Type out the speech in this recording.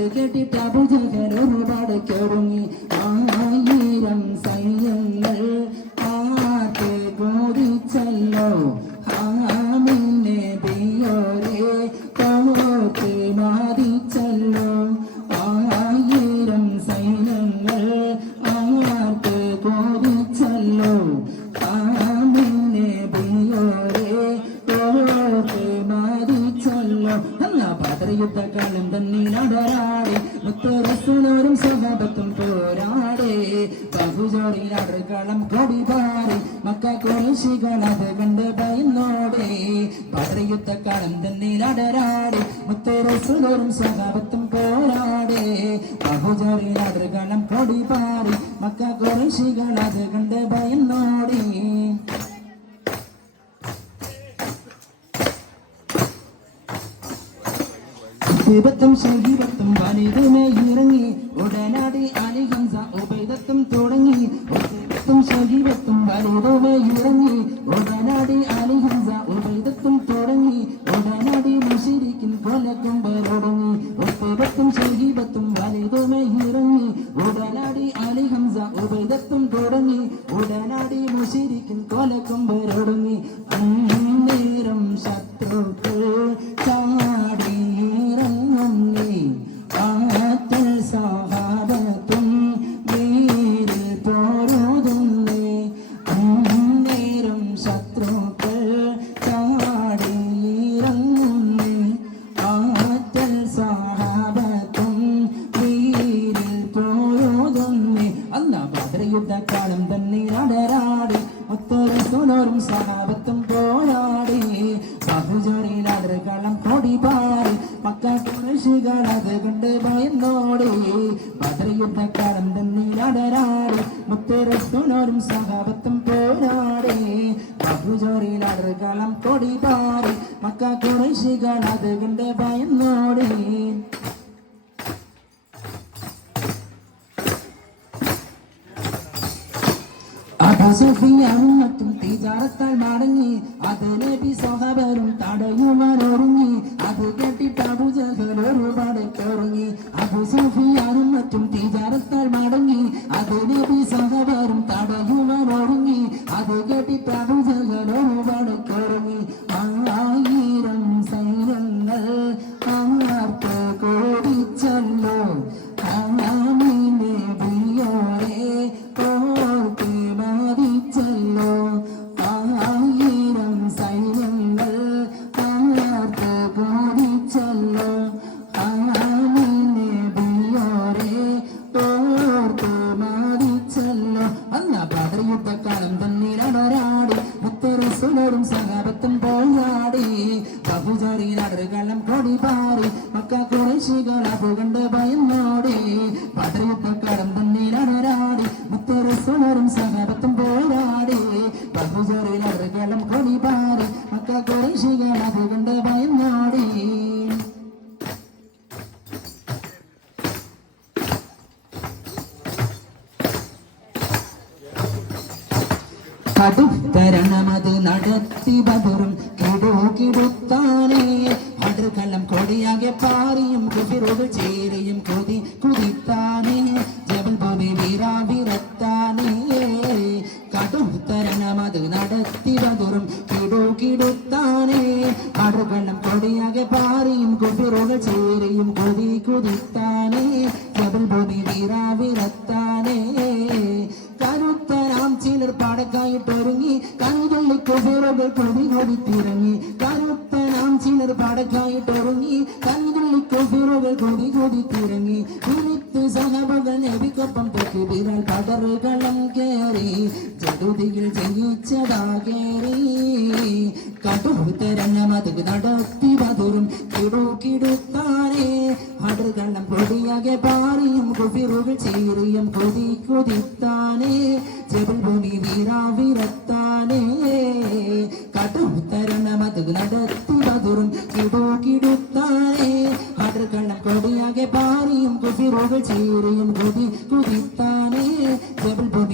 അത് കേട്ടിട്ട് അബൂജഹൽ ഒരുപാട് കയറുങ്ങി. 1000 സൈന്യങ്ങൾ ആർക്കെ കോരിച്ചല്ലോ ഹാമിൻ നബിയോരെ തോറ്റ് മാറിച്ചല്ലോ. 1000 സൈന്യങ്ങൾ ആർക്കെ കോരിച്ചല്ലോ ഹാമിൻ നബിയോരെ തോറ്റ് മാറിച്ചല്ലോ. ബദർ യുദ്ധകാലം തന്നിലടരാടി മുത്ത് റസൂലും സ്വഹാബത്തും പോരാടി. ബഹുജോടിയിലടർക്കളം കൊടിപാറി മക്ക ഖുറൈശികൾ അത് കണ്ട് ഭയന്നോടി. ബദർ യുദ്ധകാലം തന്നിലടരാടി മുത്ത് റസൂലും സ്വഹാബത്തും പോരാടി. ബഹുജോടിയിലടർക്കളം കൊടിപാറി മക്ക ഖുറൈശികൾ അത് കണ്ട് ഭയന്നോടി. ും ഷഹീബത്തും വലുതുമേ ഇറങ്ങി ഉടനടി അലി ഹംസ ഉബൈദത്തും തുടങ്ങി. ഷഹീബത്തും വലുതുമേ ഇറങ്ങി ഉടനടി അലി ഹംസ ഉബൈദത്തും തുടങ്ങി. ഉടനടി മുശ്രിക്കിൻ കൊലക്കുമ്പലൊടുങ്ങി. ഷഹീബത്തും വലുതുമേ ഇറങ്ങി ഉടനടി അലി ഹംസ ഉബൈദത്തും തുടങ്ങി. ഉടനടി മുശ്രിക്കിൻ കൊലക്കുമ്പലൊടുങ്ങി. അന്നേരം ശത്രുക്കൾ ചാടി സഹാബത്തും വീരിൽ പോരുതുന്നേ. അന്നേരം ശത്രുക്കൾ ചാടിയിറങ്ങുന്നേ. ആറ്റൽ സഹാബത്തും വീരിൽ പോരുതുന്നേ. അല്ല ബദർ യുദ്ധകാലം തന്നെ അടരാടി മുത്തറസൂലും സഹാബത്തും പോരാടി. ബഹുജോടിയിലടർക്കളം കൊടിപാറി മക്ക ഖുറൈശികൾ അത് കണ്ട് ഭയന്നോടി. ബദർ യുദ്ധകാലം തന്നിലടരാടി മുത്ത് റസൂലും സ്വഹാബത്തും പോരാടി. ബഹുജോടിയിലടർക്കളം കൊടിപാറി മക്ക ഖുറൈശികൾ അത് കണ്ട് ഭയന്നോടി. അബൂസുഫിയാനും മറ്റും തിജാറത്താൽ മടങ്ങി. അത് നബി സ്വഹാബരും തടയുവാനൊരുങ്ങി. അത് കേട്ടിട്ട് അബൂജഹൽ ഒരുപാട് കയറുങ്ങി. അബൂസുഫിയാനും മറ്റും തിജാറത്താൽ മടങ്ങി. അത് നബി സ്വഹാബരും തടയുവാനൊരുങ്ങി. അത് കേട്ടിട്ട് അബൂജഹൽ ഒരുപാട് കയറുങ്ങി. 1000 സൈന്യങ്ങൾ ആർക്കെ കോരിച്ചല്ലോ ഹാമിൻ നബിയോരെ തോറ്റ് മാറിച്ചല്ലോ. 1000 സൈന്യങ്ങൾ ആർക്കെ കോരിച്ചല്ലോ ഹാമിൻ നബിയോരെ തോറ്റ് മാറിച്ചല്ലോ. അല്ല ബദർ യുദ്ധകാലം തന്നിലടരാടി മുത്ത് റസൂലും സഹാബത്തും പോരാടി. ബഹുജോടിയിലടർക്കളം കൊടിപാറി മക്ക ഖുറൈശികൾ അത് കണ്ട് ഭയന്നോടി. ബദർ യുദ്ധകാലം തന്നിലടരാടി മുത്ത് റസൂലും സഹാബത്തും പോരാടി. ബഹുജോടിയിലടർക്കളം കൊടിപാറി മക്ക ഖുറൈശികൾ അത് കണ്ട് ഭയന്നോടി. കടുത്തരണമത് നടത്തി ബദറും കിടുകിടുത്താനേ. അടർക്കളം കൊടിയാകെ പാറിയും കുഫിറുകൾ ചേരിയും കൊതി കുതിത്താനേ. ജബൽ ഭൂമി വീരാവിരത്താനേ. കടുത്തരണമത് നടത്തി ബദറും കിടുകിടുത്താനേ. അടർക്കളം കൊടിയാകെ പാറിയും കുഫിറുകൾ ചേരിയും കൊതി കുതിത്താനേ. ജബൽ ഭൂമി വീരാവിരത്താനേ. കരുത്തരാം ചിലർ പടക്കായിട്ടൊരുങ്ങി. കരുതള്ളി കുഫിറുകൾ കൊതി കൊതിത്തിറങ്ങി. കരുത്തനാം ചിലർ പടക്കായിട്ടൊരുങ്ങി. കരുതള്ളി കുഫിറുകൾ കൊതി കൊതിത്തിറങ്ങി. വിളിത്ത് സഹബകൾ നബിക്കൊപ്പം തെക്കുബിരാൽ കടറുകളം കേറി. ജടുതികൾ ജയിച്ചതാ കേറി. കടുത്തരണമത് നടത്തി ബദറും കിടുകിടുത്താനേ. അടർക്കളം കൊടിയാകെ പാറിയും കുഫിറുകൾ ചേറിയും കൊതി കൊതിത്താനേ. ജബൽ ഭൂമി വീരാവിരത്താനേ. കടുത്തരണമത് നടത്തി ബദറും കിടുകിടുത്താനേ. അടർക്കളം കൊടിയാകെ പാറിയും കുഫിറുകൾ ചേറിയും കൊതി കൊതിത്താനേ. ജബൽ ഭൂമി